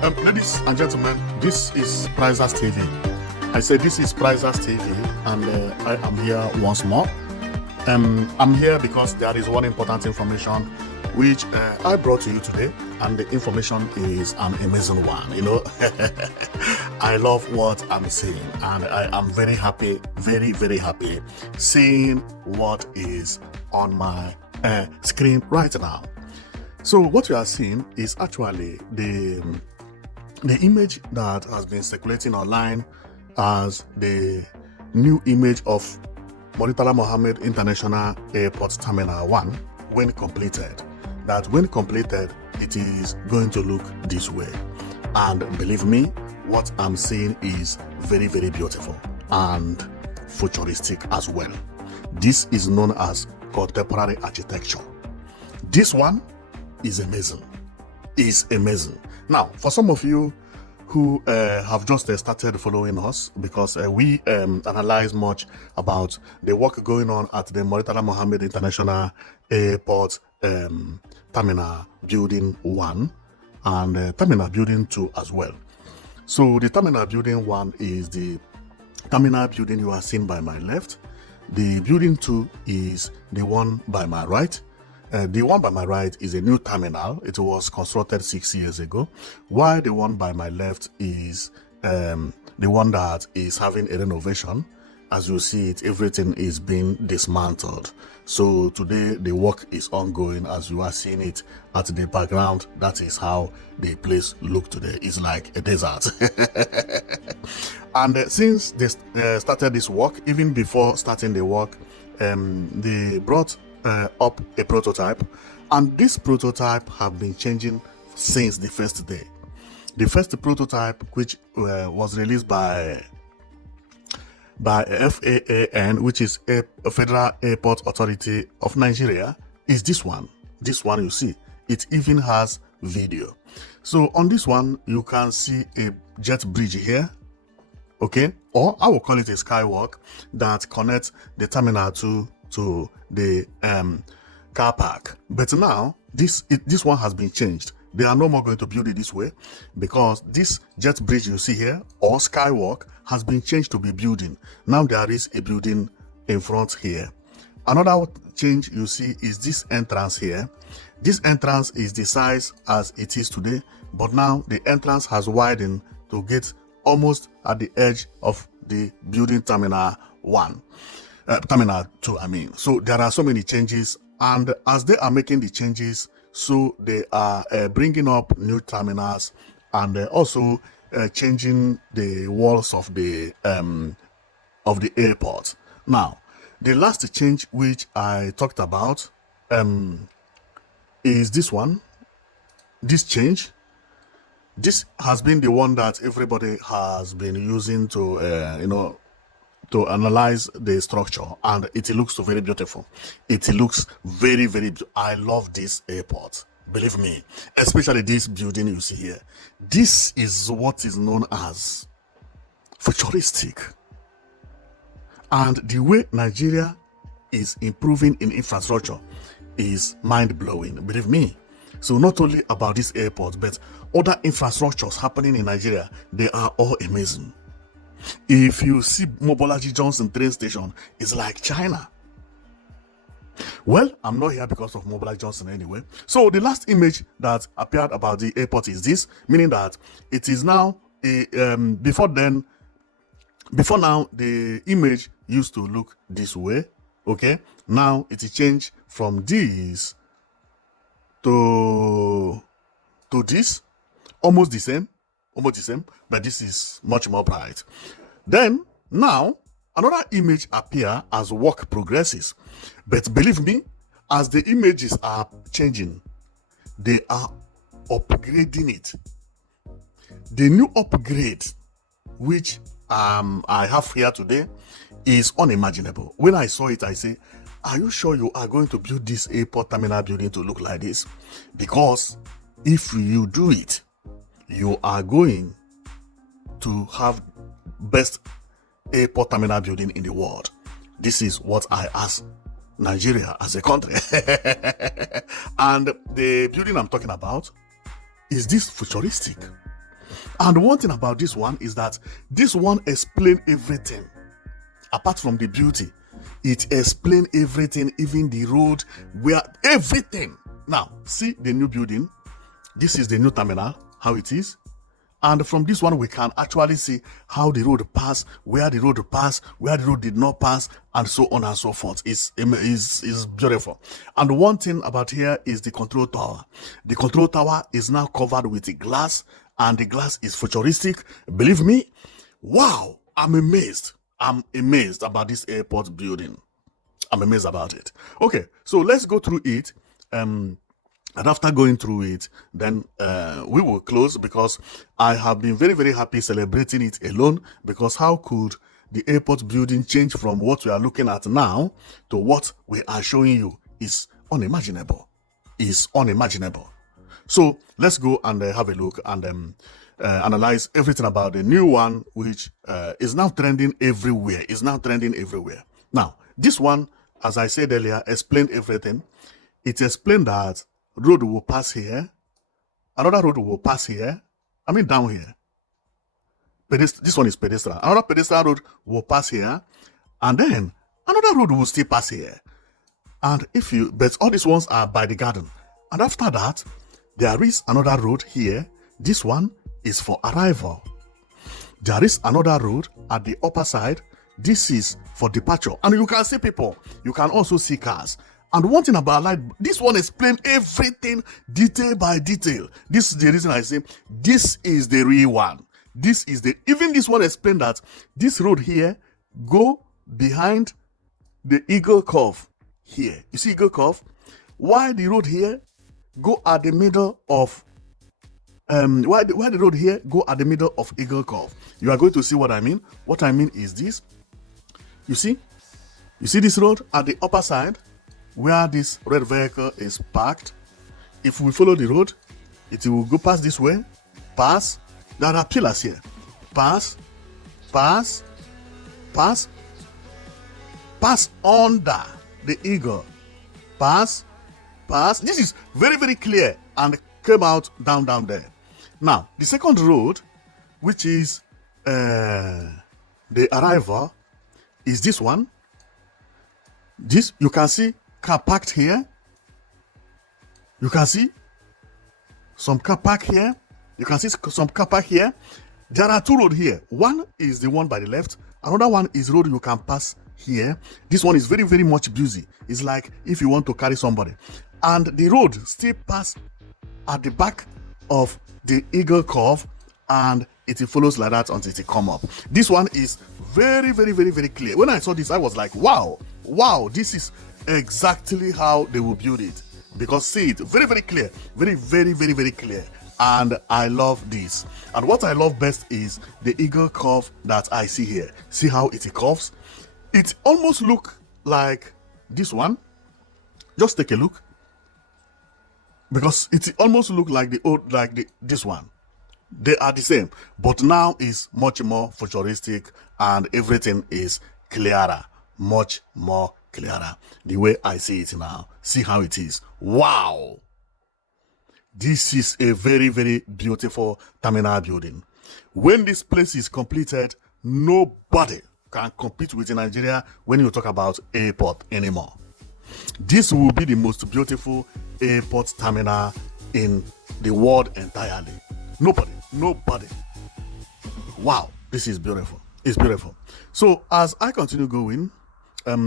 Ladies and gentlemen, this is Prizers TV. I say this is Prizers TV, and I am here once more. I'm here because there is one important information which I brought to you today, and the information is an amazing one. You know, I love what I'm seeing, and I am very happy, very, very happy seeing what is on my screen right now. So what you are seeing is actually the image that has been circulating online as the new image of Murtala Muhammed International Airport Terminal 1 when completed. That when completed, it is going to look this way. And believe me, what I'm seeing is very, very beautiful and futuristic as well. This is known as contemporary architecture. This one is amazing. Is amazing. Now, for some of you who have just started following us, because we analyze much about the work going on at the Murtala Muhammed International Airport Terminal Building 1 and Terminal Building 2 as well. So the Terminal Building 1 is the terminal building you are seeing by my left. The Building 2 is the one by my right. The one by my right is a new terminal. It was constructed 6 years ago, while the one by my left is the one that is having a renovation. As you see it, everything is being dismantled. So today the work is ongoing. As you are seeing it at the background, that is how the place looks today. It's like a desert. And since they started this work, even before starting the work, they brought up a prototype, and this prototype have been changing since the first day. The first prototype, which was released by FAAN, which is a Federal Airport Authority of Nigeria, is this one. This one you see, it even has video. So on this one, you can see a jet bridge here, okay, or I will call it a skywalk that connects the terminal to the car park. But now this one has been changed. They are no more going to build it this way, because this jet bridge you see here, or skywalk, has been changed to be building. Now there is a building in front here. Another change you see is this entrance here. This entrance is the size as it is today, but now the entrance has widened to get almost at the edge of the building terminal 1. Terminal 2, I mean. So there are so many changes, and as they are making the changes, so they are bringing up new terminals, and also changing the walls of the airport. Now, the last change which I talked about is this one. This change, this has been the one that everybody has been using to to analyze the structure, and it looks so very beautiful. It looks very, very I love this airport, believe me, especially this building you see here. This is what is known as futuristic, and the way Nigeria is improving in infrastructure is mind-blowing, believe me. So not only about this airport, but other infrastructures happening in Nigeria, they are all amazing. If you see Mobolaji Johnson train station, it's like China. Well, I'm not here because of Mobolaji Johnson anyway. So the last image that appeared about the airport is this, meaning that it is now before now the image used to look this way. Okay, now it is changed from this to this, almost the same, but this is much more bright. Then now another image appear as work progresses, but believe me, as the images are changing, they are upgrading it. The new upgrade which I have here today is unimaginable. When I saw it, I say, are you sure you are going to build this airport terminal building to look like this? Because if you do it, you are going to have best airport terminal building in the world. This is what I ask Nigeria as a country. And the building I'm talking about is this futuristic. And one thing about this one is that this one explains everything. Apart from the beauty, it explains everything, even the road, where everything. Now, see the new building. This is the new terminal, how it is. And from this one, we can actually see how the road passed, where the road passed, where the road did not pass, and so on and so forth. It's beautiful. And one thing about here is the control tower. The control tower is now covered with glass, and the glass is futuristic. Believe me, wow, I'm amazed. I'm amazed about this airport building. I'm amazed about it. Okay, so let's go through it. And after going through it, then we will close, because I have been very, very happy celebrating it alone, because how could the airport building change from what we are looking at now to what we are showing you is unimaginable. Is unimaginable. So let's go and have a look and analyze everything about the new one, which is now trending everywhere. Is now trending everywhere. Now, this one, as I said earlier, explained everything. It explained that road will pass here, another road will pass here, I mean down here. This one is pedestrian. Another pedestrian road will pass here, and then another road will still pass here. And but all these ones are by the garden. And after that, there is another road here. This one is for arrival. There is another road at the upper side. This is for departure. And you can see people. You can also see cars. And one thing about light, this one explains everything detail by detail. This is the reason I say this is the real one. Even this one explained that this road here go behind the Eagle Curve here. You see Eagle Curve? Why the road here go at the middle of why the road here go at the middle of Eagle Curve? You are going to see what I mean. What I mean is this. You see this road at the upper side, where this red vehicle is parked. If we follow the road, it will go past this way, pass. There are pillars here. Pass under the Eagle. Pass. This is very, very clear and came out down there. Now, the second road, which is the arrival, is this one. This, you can see car parked here. You can see some car park here. You can see some car park here. There are two roads here. One is the one by the left. Another one is road you can pass here. This one is very, very much busy. It's like if you want to carry somebody. And the road still pass at the back of the Eagle Curve, and it follows like that until it come up. This one is very, very, very, very clear. When I saw this, I was like, wow, this is exactly how they will build it, because see it very, very clear, very, very, very, very clear. And I love this. And what I love best is the Eagle Curve that I see here. See how it curves? It almost look like this one. Just take a look, because it almost look like this one. They are the same, but now is much more futuristic and everything is clearer, much more clearer. The way I see it now. See how it is. Wow. This is a very, very beautiful terminal building. When this place is completed, nobody can compete with Nigeria when you talk about airport anymore. This will be the most beautiful airport terminal in the world entirely. Nobody. Wow, this is beautiful. It's beautiful. So as I continue going,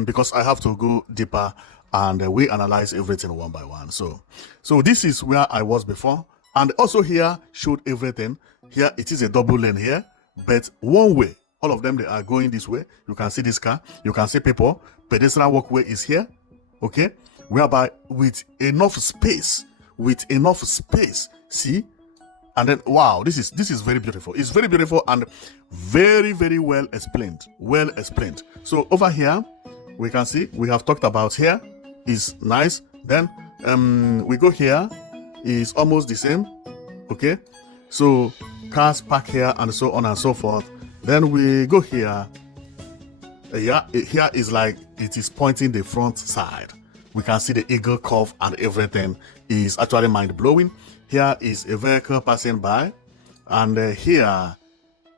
because I have to go deeper and we analyze everything one by one. So this is where I was before, and also here showed everything. Here it is a double lane here, but one way. All of them, they are going this way. You can see this car. You can see people. Pedestrian walkway is here. Okay, whereby with enough space. See. And then, wow, this is very beautiful. It's very beautiful and very, very well explained. So over here, we can see we have talked about here is nice. Then we go here is almost the same. Okay, so cars park here and so on and so forth. Then we go here. Here is like it is pointing the front side. We can see the Eagle Curve and everything is actually mind blowing. Here is a vehicle passing by, And here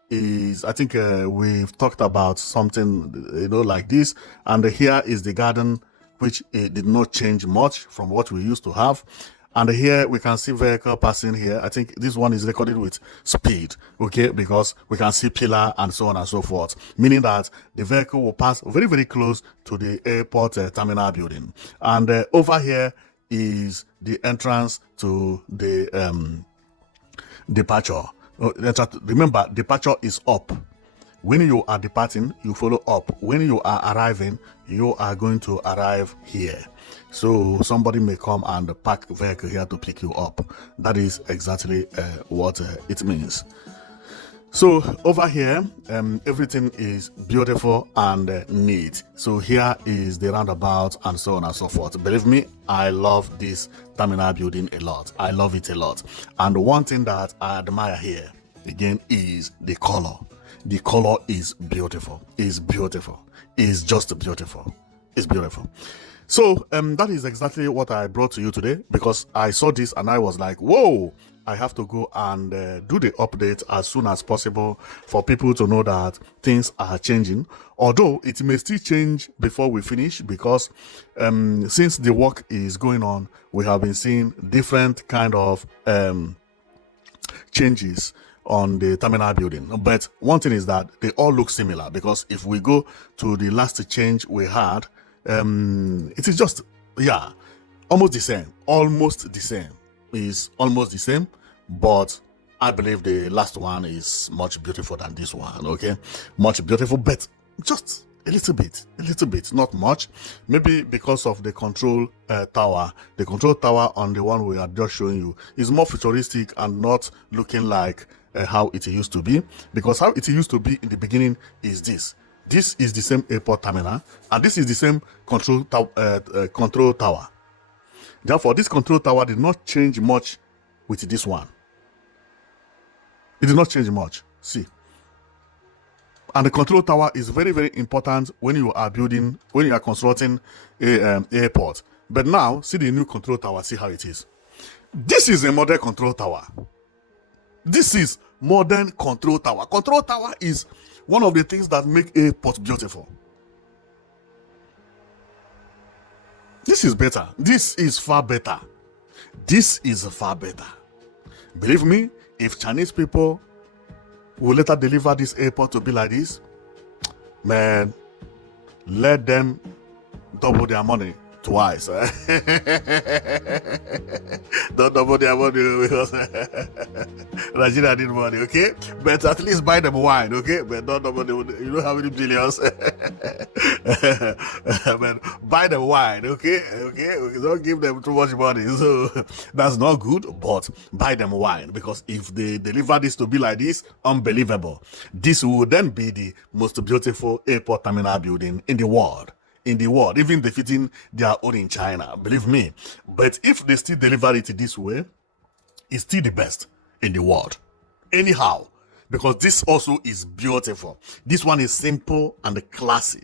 is, I think we've talked about something, like this. And here is the garden, which did not change much from what we used to have. And here we can see vehicle passing here. I think this one is recorded with speed, okay, because we can see pillar and so on and so forth, meaning that the vehicle will pass very, very close to the airport terminal building. And over here is the entrance to the departure. Remember, departure is up. When you are departing, you follow up. When you are arriving, you are going to arrive here. So somebody may come and park vehicle here to pick you up. That is exactly what it means. So over here, everything is beautiful and neat. So here is the roundabout and so on and so forth. Believe me, I love this terminal building a lot. I love it a lot. And one thing that I admire here, again, is the color. The color is beautiful. It's beautiful. It's just beautiful. It's beautiful. So that is exactly what I brought to you today, because I saw this and I was like, whoa, I have to go and do the update as soon as possible for people to know that things are changing. Although it may still change before we finish, because since the work is going on, we have been seeing different kind of changes on the terminal building. But one thing is that they all look similar, because if we go to the last change we had, it is just, almost the same. Almost the same. Is almost the same, but I believe the last one is much beautiful than this one. Okay, much beautiful, but just a little bit, not much. Maybe because of the control tower. The control tower on the one we are just showing you is more futuristic and not looking like how it used to be, because how it used to be in the beginning is this. This is the same airport terminal, and this is the same control tower. Therefore, this control tower did not change much with this one. It did not change much. See. And the control tower is very, very important when you are building, when you are constructing a airport. But now, see the new control tower, see how it is. This is a modern control tower. This is modern control tower. Control tower is one of the things that make airports beautiful. This is better. This is far better. This is far better. Believe me, if Chinese people will later deliver this airport to be like this, man, let them double their money twice. Don't double their money, because Nigeria need money, okay? But at least buy them wine, okay? But don't double the, you know how many billions? But buy them wine, okay? Okay? Don't give them too much money. So that's not good, but buy them wine, because if they deliver this to be like this, unbelievable. This will then be the most beautiful airport terminal building in the world. Even defeating their own in China, believe me. But if they still deliver it this way, it's still the best in the world. Anyhow, because this also is beautiful. This one is simple and classy.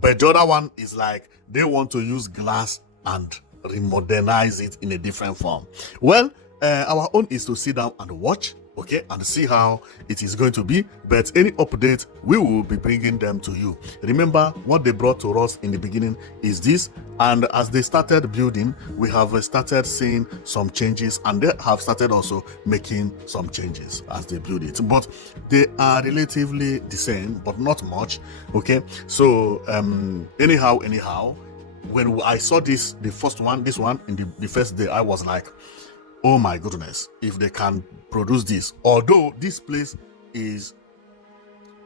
But the other one is like, they want to use glass and remodernize it in a different form. Well, our own is to sit down and watch, okay, and see how it is going to be. But any update, we will be bringing them to you. Remember, what they brought to us in the beginning is this, and as they started building, we have started seeing some changes, and they have started also making some changes as they build it. But they are relatively the same, but not much, okay? So anyhow, when I saw this, the first one, this one, in the first day, I was like, oh my goodness, if they can produce this. Although this place is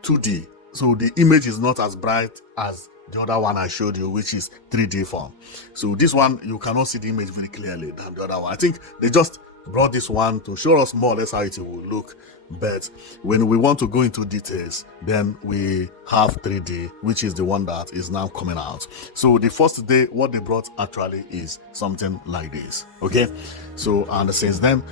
2D, so the image is not as bright as the other one I showed you, which is 3D form. So this one, you cannot see the image very clearly than the other one. I think they just brought this one to show us more or less how it will look But when we want to go into details, then we have 3D, which is the one that is now coming out. So the first day, what they brought actually is something like this. Okay, so and since then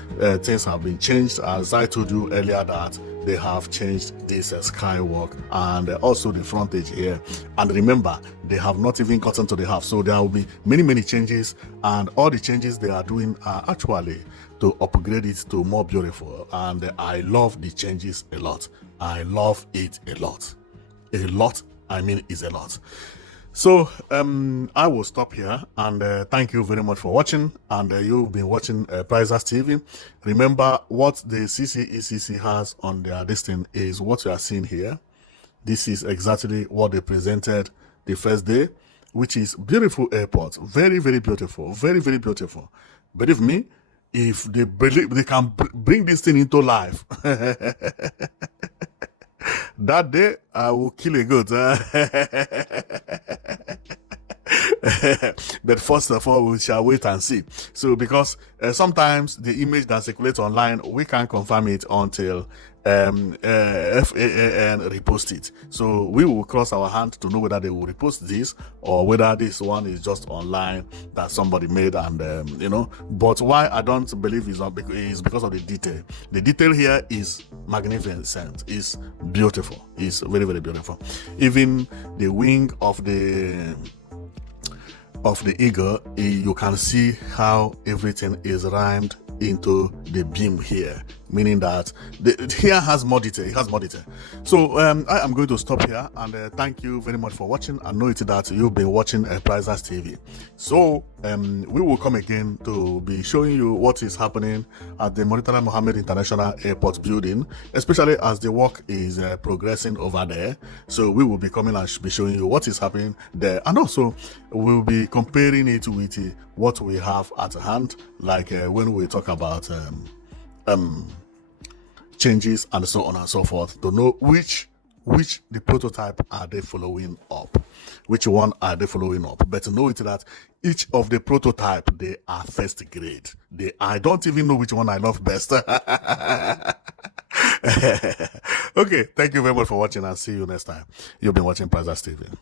things have been changed. As I told you earlier, that they have changed this skywalk and also the frontage here. And remember, they have not even gotten to the half, so there will be many changes, and all the changes they are doing are actually to upgrade it to more beautiful. And I love the changes a lot. I love it a lot. I mean, is a lot. So I will stop here, and thank you very much for watching. And you've been watching Prizers TV. Remember, what the CCECC has on their listing is what you are seeing here. This is exactly what they presented the first day, which is beautiful airport. Very beautiful. Very beautiful. Believe me, if they believe they can bring this thing into life, that day I will kill a goat. But first of all, we shall wait and see. So because sometimes the image that circulates online, we can't confirm it until FAAN repost it. So we will cross our hand to know whether they will repost this or whether this one is just online that somebody made, and you know. But why I don't believe is because of the detail. The detail here is magnificent. It's beautiful. It's very beautiful. Even the wing of the eagle, you can see how everything is rhymed into the beam here, meaning that here has more detail. It has more detail. So I am going to stop here, and thank you very much for watching. I know it that you've been watching Prizers TV. So we will come again to be showing you what is happening at the Murtala Muhammed International Airport building, especially as the work is progressing over there. So we will be coming and be showing you what is happening there, and also we'll be comparing it with what we have at hand, like when we talk about changes and so on and so forth, to know which the prototype are they following up, which one are they following up. But to know it that each of the prototype, they are first grade. I don't even know which one I love best. Okay, thank you very much for watching, and see you next time. You've been watching Prizers TV.